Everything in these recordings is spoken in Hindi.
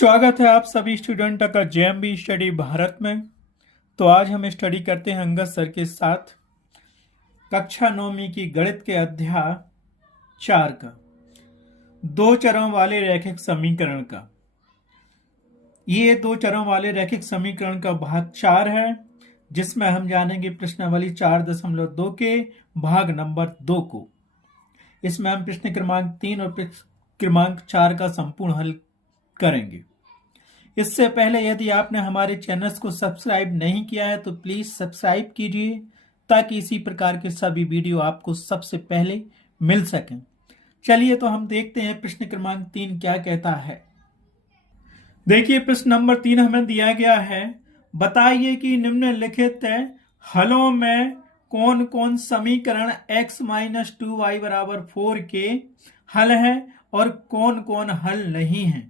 स्वागत है आप सभी स्टूडेंट का जेएमबी स्टडी भारत में। तो आज हम स्टडी करते हैं अंगद सर के साथ कक्षा 9वीं की गणित के अध्याय 4 का दो चरों वाले रैखिक समीकरण का। ये दो चरों वाले रैखिक समीकरण का भाग 4 है, जिसमें हम जानेंगे प्रश्नावली 4.2 के भाग नंबर 2 को। इसमें हम प्रश्न क्रमांक 3 और क्रमांक 4 का संपूर्ण हल करेंगे। इससे पहले यदि आपने हमारे चैनल्स को सब्सक्राइब नहीं किया है तो प्लीज सब्सक्राइब कीजिए, ताकि इसी प्रकार के सभी वीडियो आपको सबसे पहले मिल सकें। चलिए तो हम देखते हैं प्रश्न क्रमांक 3 क्या कहता है। देखिए प्रश्न नंबर 3 हमें दिया गया है, बताइए कि निम्नलिखित हलों में कौन कौन समीकरण x - 2y = 4 के हल है और कौन कौन हल नहीं है।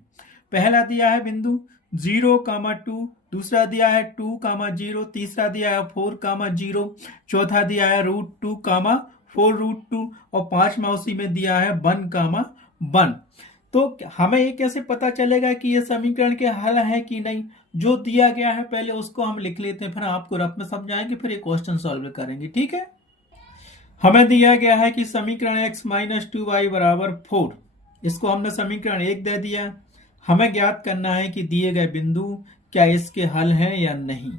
पहला दिया है बिंदु 0,2, दूसरा दिया है 2,0, तीसरा दिया है 4,0, चौथा दिया है √2, 4√2 और पांचवा उसी में दिया है 1,1। तो हमें ये कैसे पता चलेगा कि ये समीकरण के हल है कि नहीं। जो दिया गया है पहले उसको हम लिख लेते हैं, फिर आपको रफ में समझाएंगे, फिर एक क्वेश्चन सॉल्व करेंगे। ठीक है, हमें दिया गया है कि समीकरण x - 2y = 4। इसको हमने समीकरण 1 दे दिया। हमें ज्ञात करना है कि दिए गए बिंदु क्या इसके हल हैं या नहीं।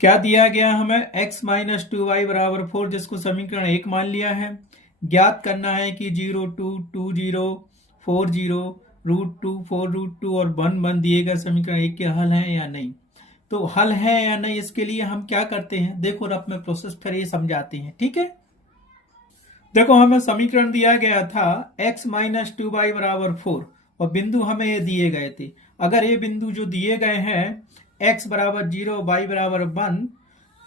क्या दिया गया हमें x - 2y = 4, जिसको समीकरण 1 मान लिया है। ज्ञात करना है कि 0,2, 20, 40, √2, 4√2 और 1 दिए गए समीकरण 1 के हल हैं या नहीं। तो हल है या नहीं, इसके लिए हम क्या करते हैं, देखो रफ में प्रोसेस फिर ये समझाते हैं। ठीक है, देखो हमें समीकरण दिया गया था x - 2y = 4 और बिंदु हमें ये दिए गए थे। अगर ये बिंदु जो दिए गए हैं x = 0, y = 1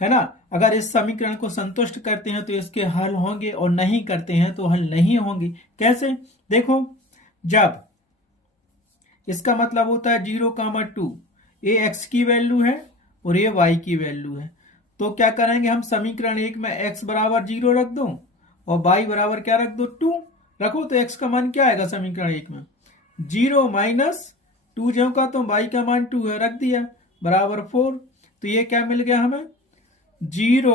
है ना, अगर इस समीकरण को संतुष्ट करते हैं तो इसके हल होंगे और नहीं करते हैं तो हल नहीं होंगे। कैसे, देखो जब इसका मतलब होता है 0,2, ये x की वैल्यू है और ये y की वैल्यू है, तो क्या करेंगे हम समीकरण 1 में x = 0 रख दो और y = क्या रख दो, 2 रखो। तो x का मान क्या आएगा समीकरण 1 में, 0 - 2 जो का तो y का मान 2 है, रख दिया बराबर 4। तो ये क्या मिल गया हमें, 0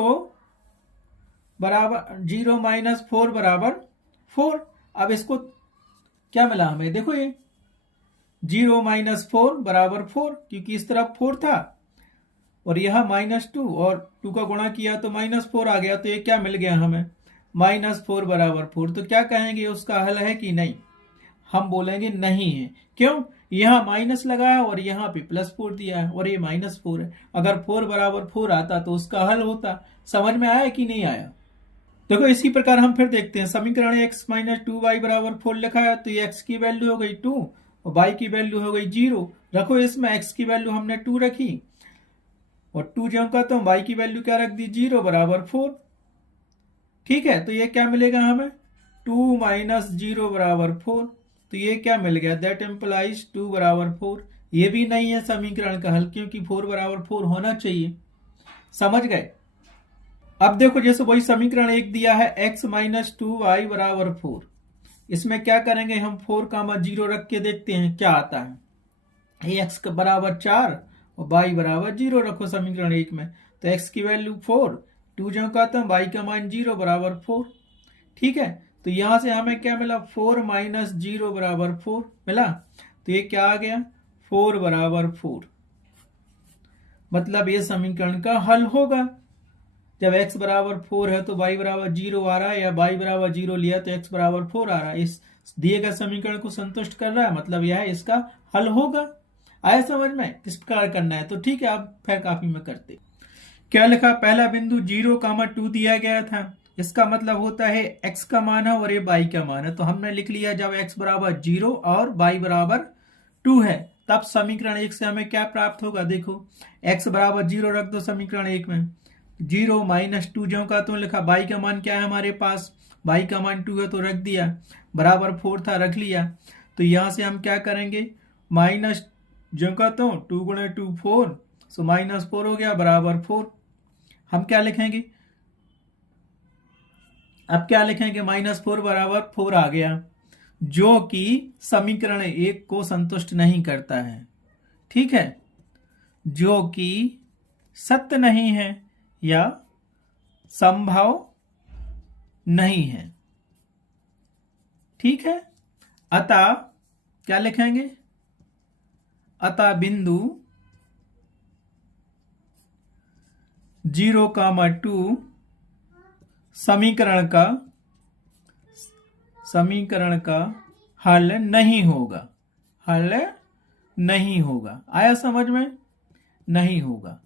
- 4 = 4। अब इसको क्या मिला हमें, देखो ये 0 - 4 = 4, क्योंकि इस तरफ 4 था और यह -2 और 2 का गुणा किया तो -4 आ गया। तो ये क्या मिल गया हमें, -4 = 4। तो क्या कहेंगे, उसका हल है कि नहीं। हम बोलेंगे नहीं है। क्यों, यहाँ माइनस लगा है और यहाँ पे +4 दिया है और ये -4 है। अगर 4 = 4 आता तो उसका हल होता। समझ में आया कि नहीं आया। देखो इसी प्रकार हम फिर देखते हैं, समीकरण x - 2y = 4 लिखा है, तो ये x की वैल्यू हो गई 2 और y की वैल्यू हो गई 0। रखो इसमें x की वैल्यू हमने 2 रखी और 2 जो का तो y की वैल्यू क्या रख दी, 0 = 4। ठीक है, तो ये क्या मिलेगा हमें, 2 - 0 = 4। तो ये क्या मिल गया, दैट इम्प्लाइज 2 = 4। ये भी नहीं है समीकरण का हल, क्योंकि 4 = 4 होना चाहिए। समझ गए। अब देखो जैसे वही समीकरण 1 दिया है x - 2y = 4, इसमें क्या करेंगे हम 4,0 रख के देखते हैं क्या आता है। x = 4 और y = 0 रखो समीकरण 1 में, तो x की वैल्यू 4, 2 जो का तो y का मान 0 = 4। ठीक है, तो यहां से हमें क्या मिला, 4 - 0 = 4 मिला। तो ये क्या आ गया, 4 = 4। मतलब ये समीकरण का हल होगा। जब x = 4 है तो y = 0 आ रहा है, या y = 0 लिया तो x = 4 आ रहा है। इस दिए गए समीकरण को संतुष्ट कर रहा है, मतलब यह है इसका हल होगा। आया समझ में, किस प्रकार करना है। तो ठीक है, आप फिर कॉपी में करते। क्या लिखा, पहला बिंदु 0,2 दिया गया था, इसका मतलब होता है x का मान है और ये y का मान है। तो हमने लिख लिया जब x = 0 और y = 2 है, तब समीकरण 1 से हमें क्या प्राप्त होगा। देखो x = 0 रख दो समीकरण 1 में, 0 - 2 जो का तो लिखा, y का मान क्या है हमारे पास, y का मान 2 है तो रख दिया, बराबर 4 था रख लिया। तो यहां से हम क्या करेंगे, माइनस जो का तो 2 × 2 4, सो -4 हो गया बराबर 4। हम क्या लिखेंगे, अब क्या लिखेंगे, -4 = 4 आ गया। जो कि समीकरण 1 को संतुष्ट नहीं करता है। ठीक है, जो कि सत्य नहीं है या संभव नहीं है। ठीक है, अतः क्या लिखेंगे? अतः बिंदु 0,2 समीकरण का हल नहीं होगा। हल नहीं होगा। आया समझ में? नहीं होगा।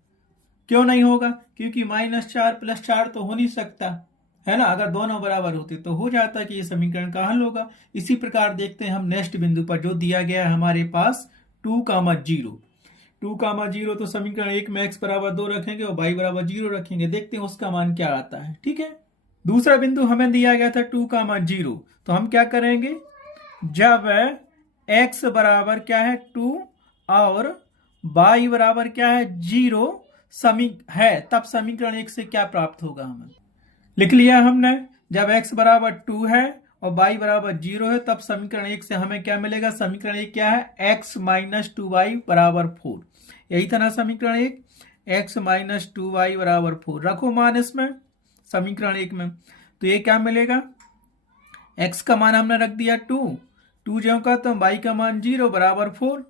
क्यों नहीं होगा? क्योंकि -4 + 4 तो हो नहीं सकता है ना। अगर दोनों बराबर होते तो हो जाता कि ये समीकरण का हल होगा। इसी प्रकार देखते हैं हम नेक्स्ट बिंदु पर, जो दिया गया है हमारे पास 2,0। 2,0 तो समीकरण 1 में x = 2 रखेंगे और y = 0 रखेंगे। देखते हैं उसका मान क्या आता है। ठीक है, दूसरा बिंदु हमें दिया गया था 2,0, तो हम क्या करेंगे? जब x बराबर क्या है 2 और y बराबर क्या है 0 तब समीकरण 1 से क्या प्राप्त होगा? हमें लिख लिया हमने। जब x बराबर 2 है और y बराबर 0 है तब समीकरण 1 से हमें क्या मिलेगा? समीकरण 1 क्या है? x - 2y = 4। यही था ना समीकरण 1, x - 2y = 4। रखो मान इसमें समीकरण 1 में, तो ये क्या मिलेगा? x का मान हमने रख दिया 2 ज्यों का तो y का मान 0 = 4।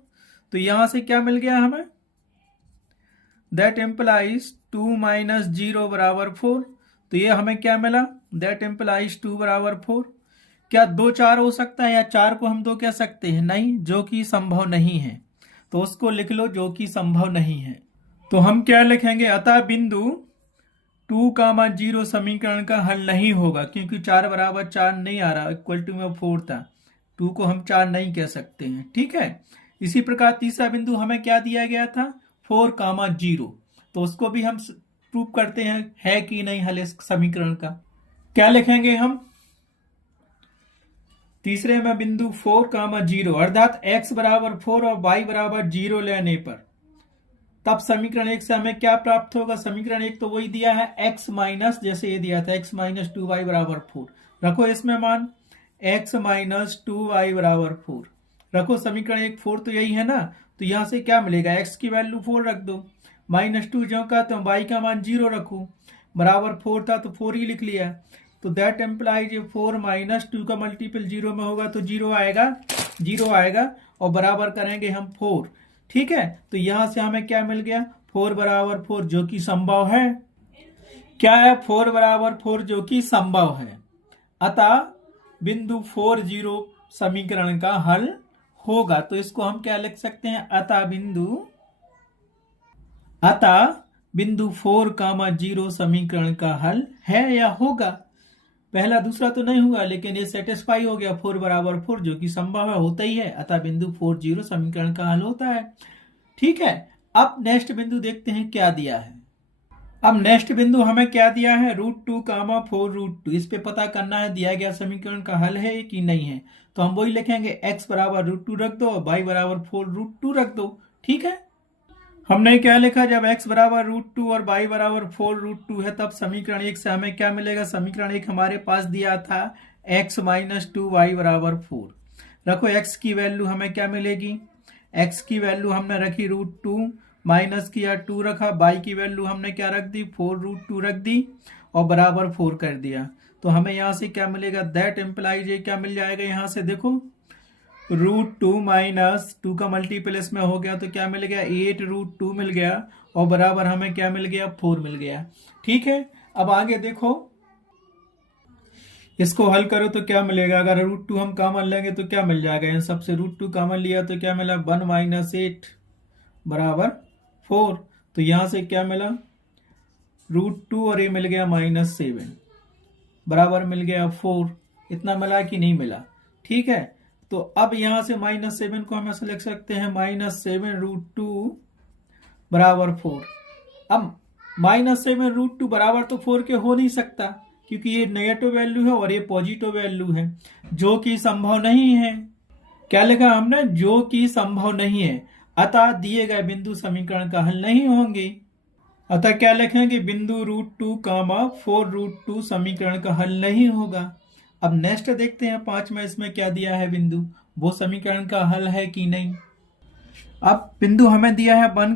तो यहां से क्या मिल गया हमें? That implies 2 - 0 = 4। तो ये हमें क्या मिला? That implies 2 = 4। क्या 2 4 हो सकता है या 4 को हम 2 कह सकते हैं? नहीं, जो कि संभव नहीं है। तो उसको लिख लो, जो कि संभव नहीं है। तो हम क्या लिखेंगे? अतः बिंदु 2,0 समीकरण का हल नहीं होगा, क्योंकि 4 = 4 नहीं आ रहा, इक्वल टू में 4 था। 2 को हम 4 नहीं कह सकते हैं। ठीक है, इसी प्रकार तीसरा बिंदु हमें क्या दिया गया था? 4,0। तो उसको भी हम प्रूव करते हैं है कि नहीं हल इस समीकरण का। क्या लिखेंगे हम? तीसरे में बिंदु 4,0 अर्थात x = 4 और y = 0 लेने पर तब समीकरण 1 से हमें क्या प्राप्त होगा? समीकरण 1 तो वही दिया है x माइनस, जैसे ये दिया था x - 2y = 4। रखो इसमें मान x - 2y = 4। रखो समीकरण 1 4 तो यही है ना। तो यहां से क्या मिलेगा? x की वैल्यू 4 रख दो, -2 जो का तो y का मान 0 रखो, बराबर 4 था तो 4 ही लिख लिया। तो दैट एम्प्लाइज 4 - 2 का मल्टीपल 0 में होगा तो 0 आएगा और बराबर करेंगे हम 4। ठीक है, तो यहां से हमें क्या मिल गया? 4 = 4 जो कि संभव है। क्या है? 4 = 4 जो कि संभव है। अतः बिंदु 40 समीकरण का हल होगा। तो इसको हम क्या लिख सकते हैं? अतः बिंदु 4,0 समीकरण का हल है या होगा। पहला दूसरा तो नहीं हुआ, लेकिन ये सेटिस्फाई हो गया। 4 = 4 जो कि संभव है, होता ही है। अतः बिंदु 40 समीकरण का हल होता है। ठीक है, अब नेक्स्ट बिंदु देखते हैं क्या दिया है। अब नेक्स्ट बिंदु हमें क्या दिया है? √2, 4√2। इस पे पता करना है दिया गया समीकरण का हल है कि नहीं है। तो हम वही लिखेंगे, x = √2 रख दो और y = 4√2 रख दो। ठीक है, हमने क्या लिखा? जब x = √2 और y = 4√2 है तब समीकरण 1 से हमें क्या मिलेगा? समीकरण 1 हमारे पास दिया था x - 2y = 4। रखो x की वैल्यू हमें क्या मिलेगी? x की वैल्यू हमने रखी √2, माइनस किया 2 रखा, y की वैल्यू हमने क्या रख दी? 4√2 रख दी और बराबर 4 कर दिया। तो हमें यहां से क्या मिलेगा? दैट एम्प्लाइज ये क्या मिल जाएगा? यहां से देखो √2 - 2 का मल्टीपल इसमें हो गया तो क्या मिल गया? 8√2 मिल गया और बराबर हमें क्या मिल गया? 4 मिल गया। ठीक है, अब आगे देखो, इसको हल करो तो क्या मिलेगा? अगर √2 हम कॉमन लेंगे तो क्या मिल जाएगा? इन सबसे √2 कॉमन लिया तो क्या मिला? 1 - 8 = 4। तो यहां से क्या मिला? √2 और ये मिल गया -7 बराबर मिल गया 4। इतना मिला कि नहीं मिला? ठीक है, तो अब यहां से -7 को हम ऐसे लिख सकते हैं -7√2 = 4। अब -7√2 बराबर तो 4 के हो नहीं सकता, क्योंकि ये नेगेटिव वैल्यू है और ये पॉजिटिव वैल्यू है, जो कि संभव नहीं है। क्या लिखा हमने? जो कि संभव नहीं है। अतः दिए गए बिंदु समीकरण का हल नहीं होंगे। अतः क्या लिखेंगे? बिंदु √2, 4√2 समीकरण का हल नहीं होगा। अब नेक्स्ट देखते हैं 5 में इसमें क्या दिया है बिंदु, वो समीकरण का हल है कि नहीं। अब बिंदु हमें दिया है 1,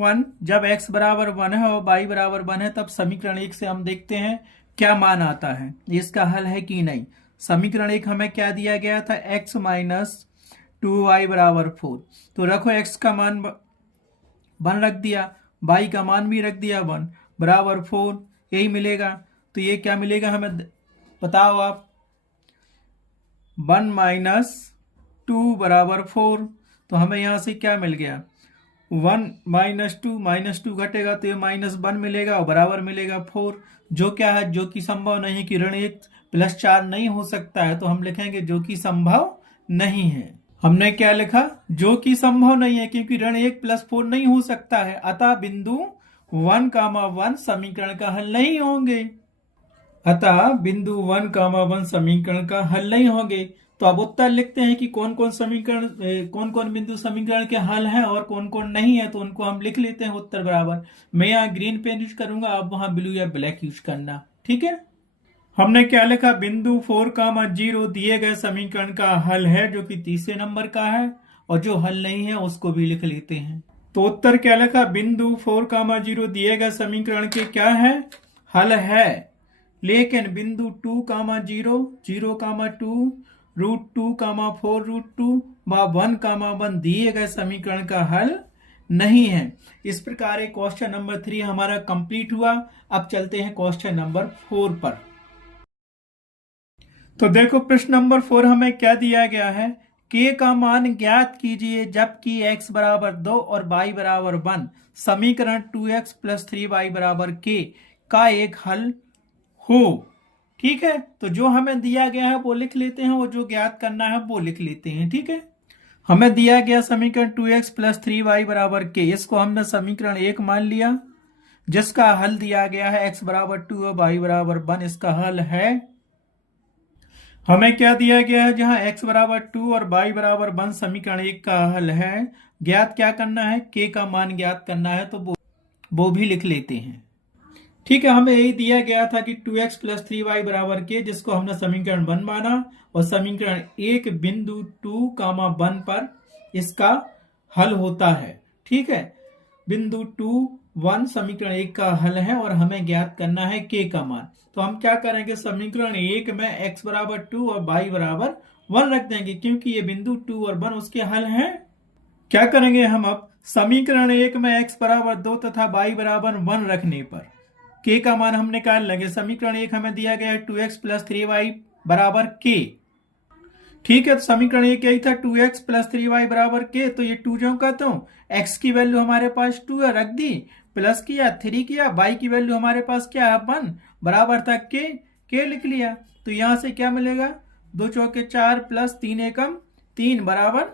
1, जब x बराबर 1 है और y बराबर 1 है तब समीकरण 1 से हम देखते हैं क्या मान आता है, इसका हल है कि नहीं। समीकरण 1 हमें क्या दिया गया था, x माइनस 2y बराबर 4। तो रखो x का मान 1 रख दिया, y का मान भी रख दिया 1 बराबर 4, यही मिलेगा। तो ये क्या मिलेगा हमें बताओ आप, 1 माइनस 2 बराबर 4। तो हमें यहाँ से क्या मिल गया, 1 माइनस टू घटेगा तो ये -1 मिलेगा और बराबर मिलेगा 4, जो क्या है, जो कि संभव नहीं है कि ऋण 1 प्लस 4 नहीं हो सकता है, तो हम लिखेंगे जो कि संभव नहीं है। हमने क्या लिखा, जो कि संभव नहीं है, क्योंकि ऋण 1 प्लस 4 नहीं हो सकता है, अतः बिंदु 1, 1 समीकरण का हल नहीं होंगे। अतः बिंदु 1, 1 समीकरण का हल नहीं होंगे। तो अब उत्तर लिखते हैं कि कौन कौन बिंदु समीकरण के हल हैं और कौन कौन नहीं है, तो उनको हम लिख लेते हैं उत्तर बराबर। मैं यहाँ ग्रीन पेन यूज करूंगा, आप वहां ब्लू या ब्लैक यूज करना, ठीक है। हमने क्या लिखा, बिंदु 4, 0 दिए गए समीकरण का हल है, जो कि तीसरे नंबर का है, और जो हल नहीं है उसको भी लिख लेते हैं। तो उत्तर क्या लिखा, बिंदु 4, 0 दिए गए समीकरण के क्या है, हल है। लेकिन बिंदु 2, 0, 0, 2, √2, 4 √2 व 1, 1 दिए गए समीकरण का हल नहीं है। इस प्रकार क्वेश्चन नंबर 3 हमारा कंप्लीट हुआ। अब चलते हैं क्वेश्चन नंबर 4 पर। तो देखो प्रश्न नंबर 4 हमें क्या दिया गया है, k का मान ज्ञात कीजिए जबकि x बराबर 2 और y बराबर 1 समीकरण 2x + 3y बराबर k का एक हल हो। ठीक है, तो जो हमें दिया गया है वो लिख लेते हैं और जो ज्ञात करना है वो लिख लेते हैं। ठीक है, हमें दिया गया समीकरण 2x + 3y बराबर k, इसको हमने समीकरण 1 मान लिया, जिसका हल दिया गया है x बराबर 2 और y बराबर 1, इसका हल है। हमें क्या दिया गया है, जहां x बराबर 2 और y बराबर 1 समीकरण 1 का हल है, ज्ञात क्या करना है, k का मान ज्ञात करना है, तो वो भी लिख लेते हैं। ठीक है, हमें यही दिया गया था कि 2x + 3y बराबर k, जिसको हमने समीकरण 1 माना, और समीकरण 1 बिंदु 2, 1 पर इसका हल होता है। ठीक है, बिंदु 2, 1 समीकरण 1 का हल है और हमें ज्ञात करना है k का मान। तो हम क्या करेंगे, समीकरण 1 में x बराबर 2 और y बराबर 1 रख देंगे, क्योंकि ये बिंदु 2 और 1 उसके हल हैं। क्या करेंगे हम, अब समीकरण 1 में x बराबर 2 तथा y बराबर 1 रखने पर k का मान हम निकाल लेंगे। समीकरण 1 हमें दिया गया है 2x + 3y बराबर k। ठीक है, तो समीकरण 1 यही था, 2x + 3y बराबर k। तो ये 2 जो कहता हूं, x की वैल्यू हमारे पास 2 है, रख दी, प्लस किया 3 किया, y की वैल्यू हमारे पास क्या है 1, बराबर था k लिख लिया। तो यहां से क्या मिलेगा, 2 चौके 4 + 3 एकम 3 बराबर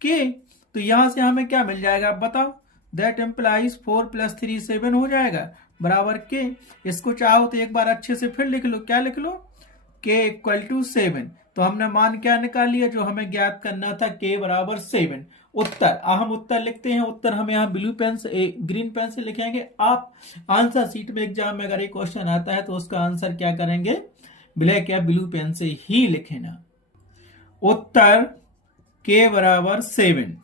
k। तो यहां से हमें क्या मिल जाएगा, आप बताओ, दैट इम्प्लाइज 4 + 3 7 हो जाएगा बराबर k। इसको चाहो तो एक बार अच्छे से फिर लिख लो, क्या लिख लो, k = 7। तो हमने मान क्या निकाल लिया, जो हमें ज्ञात करना था, k बराबर 7। उत्तर, हम उत्तर लिखते हैं, उत्तर हम यहाँ ब्लू पेन से, ग्रीन पेन से लिखेंगे। आप आंसर शीट में एग्जाम में अगर एक क्वेश्चन आता है तो उसका आंसर क्या करेंगे, ब्लैक या ब्लू पेन से ही लिखेना। उत्तर k बराबर 7।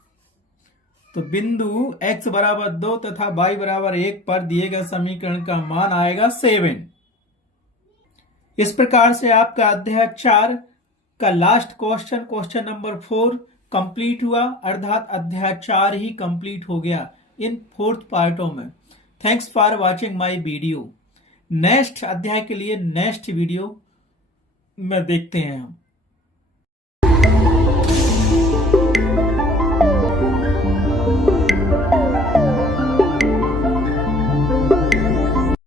तो बिंदु x बराबर 2 तथा y बराबर 1 पर दिए गए समीकरण का मान आएगा 7। इस प्रकार से आपका अध्याय 4 का लास्ट क्वेश्चन नंबर 4 कंप्लीट हुआ, अर्थात अध्याय 4 ही कंप्लीट हो गया इन 4th पार्टों में। Thanks for watching my video. Next अध्याय के लिए नेक्स्ट वीडियो में देखते हैं हम।